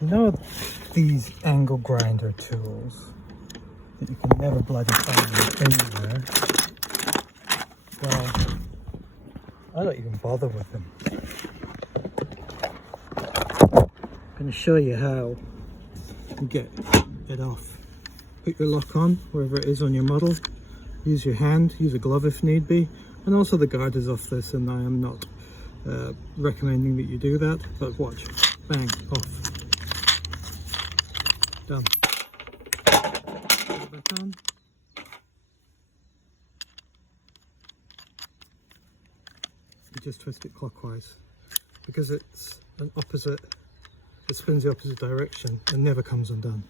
You know these angle grinder tools that you can never bloody find anywhere? Well, I don't even bother with them. I'm going to show you how you get it off. Put your lock on wherever it is on your model. Use your hand, use a glove if need be. And also the guard is off this, and I am not recommending that you do that, but watch. Bang, off. Done. Put it back on. You just twist it clockwise. Because it's an opposite, it spins the opposite direction and never comes undone.